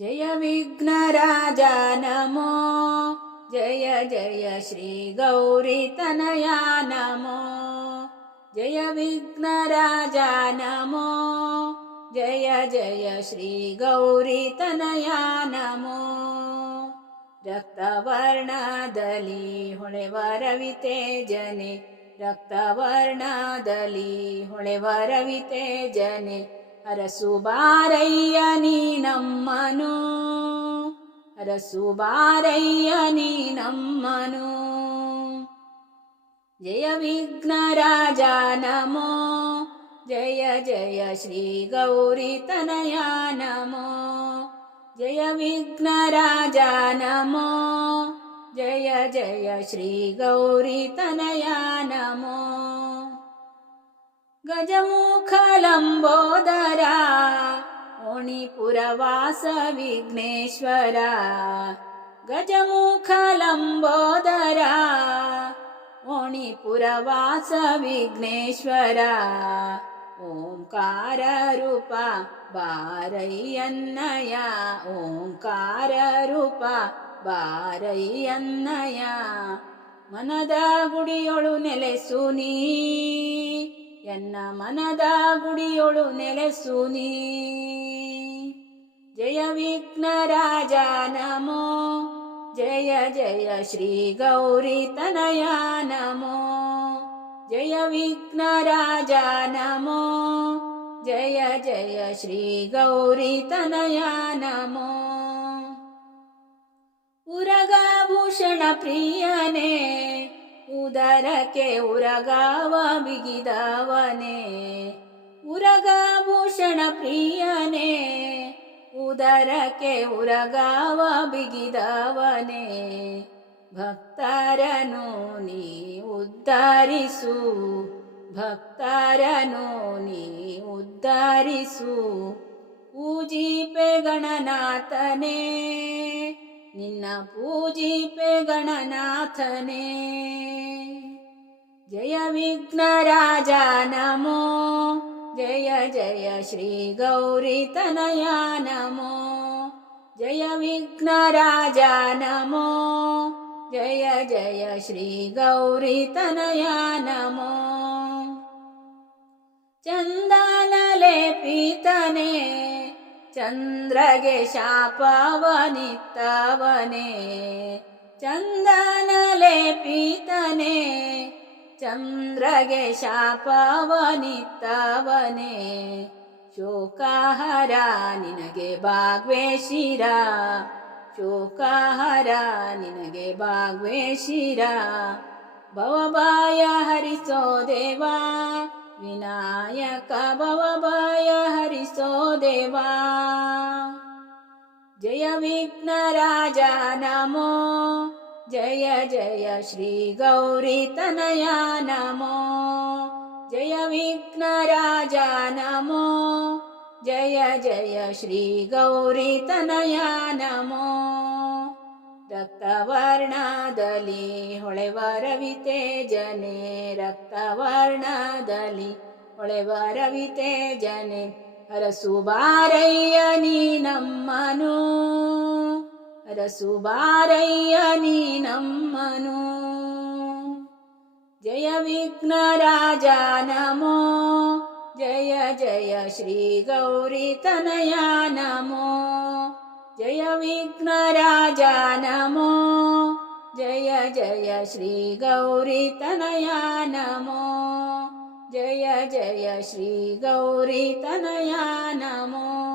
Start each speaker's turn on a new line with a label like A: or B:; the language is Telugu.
A: జయ విఘ్నరాజా నమో. జయ జయ శ్రీ గౌరీ తనయా నమో. జయ విఘ్నరాజా నమో. జయ జయ శ్రీ గౌరీ తనయా నమೋ. ರಕ್ತವರ್ಣದಲ್ಲಿ ಹೊಳೆವರವಿತೆ ಜನೆ ರಕ್ತವರ್ಣದಲ್ಲಿ ಹೊಳೆವರವಿತೆ ಜನೆ అరసుబారయ్య నీ నమ్మను. అరసుబారయ్య నీ నమ్మను. జయ విఘ్నరాజా నమో. జయ జయ శ్రీ గౌరీ తనయా నమో. జయ విఘ్నరాజా నమో. జయ జయ శ్రీ గౌరీ తనయా నమో. ನಮೋ ಗಜಮುಖಲಂಬೋದರ ಓಣಿಪುರವಾಸ ವಿಘ್ನೇಶ್ವರ ಗಜಮುಖಲಂಬೋದರ ಓಣಿಪುರವಾಸ ವಿಘ್ನೇಶ್ವರ ಓಂಕಾರ ರೂಪ ಬಾರಯ್ಯನ್ನಯ ಓಂಕಾರ ರೂಪ ಬಾರಯ್ಯನ್ನಯ ಮನದ ಗುಡಿಯೊಳು ನೆಲೆಸು ನೀ ಎನ್ನ ಮನದ ಗುಡಿಯೊಳು ನೆಲೆಸು ನೀ ಜಯ ವಿಘ್ನ ರಾಜ ನಮೋ ಜಯ ಜಯ ಶ್ರೀ ಗೌರಿ ತನಯ ನಮೋ ಜಯ ವಿಘ್ನ ರಾಜ ನಮೋ ಜಯ ಜಯ ಶ್ರೀ ಗೌರಿ ತನಯ ನಮೋ ಉರಗಾಭೂಷಣ ಪ್ರಿಯನೇ ಉದರಕ್ಕೆ ಉರಗಾವ ಬಿಗಿದವನೇ. ಉರಗಾಭೂಷಣ ಪ್ರಿಯನೇ, ಉದರಕ್ಕೆ ಉರಗಾವ ಬಿಗಿದವನೇ. ಭಕ್ತರನು ನೀ ಉದ್ಧರಿಸು ಭಕ್ತರನು ನೀ ಉದ್ಧರಿಸು ಪೂಜಿಪೆ ಗಣನಾಥನೇ. ನಿನ್ನ ಪೂಜಿಪೆ ಗಣನಾಥನೇ ಜಯ ವಿಘ್ನ ರಾಜ ನಮೋ ಜಯ ಜಯ ಶ್ರೀ ಗೌರಿ ತನಯ ನಮೋ ಜಯ ವಿಘ್ನ ರಾಜ ನಮೋ ಜಯ ಜಯ ಶ್ರೀ ಗೌರಿ ತನಯ ನಮೋ ಚಂದನಲೆ ಪೀತನೆ ಚಂದ್ರಗೆ ಶಾಪವನಿತ್ತವನೇ ಚಂದನಲೆ ಪೀತನೆ ಚಂದ್ರಗೆ ಶಾಪವನಿತ್ತವನೇ ಶೋಕಹರ ನಿನಗೆ ಬಾಗ್ವೇಶಿರ ಶೋಕಹರ ನಿನಗೆ ಬಾಗ್ವೇಶಿರ ಭವಭಾಯ ಹರಿಸೋ ದೇವಾ विनायक भवभय हरिसो देवा। जय विघ्नराजा नमो। जय जय श्रीगौरीतनया नमो। जय विघ्नराजा नमो। जय जय श्रीगौरीतनया गौरि तनय नमो। ರಕ್ತವರ್ಣದಲ್ಲಿ ಹೊಳೆವ ರವಿತೇಜನೆ ರಕ್ತವರ್ಣದಲ್ಲಿ ಹೊಳೆವ ರವಿತೇಜನೆ ಅರಸು ಬಾರಯ್ಯ ನೀ ನಮ್ಮನು ಅರಸು ಬಾರಯ್ಯ ನೀ ನಮ್ಮನು. ಜಯ ವಿಘ್ನ ರಾಜ ನಮೋ, ಜಯ ಜಯ ಶ್ರೀ ಗೌರಿ ತನಯ ನಮೋ. जय विघ्नराजा नमो। जय जय श्रीगौरीतनया नमो जय जय श्रीगौरीतनया नमो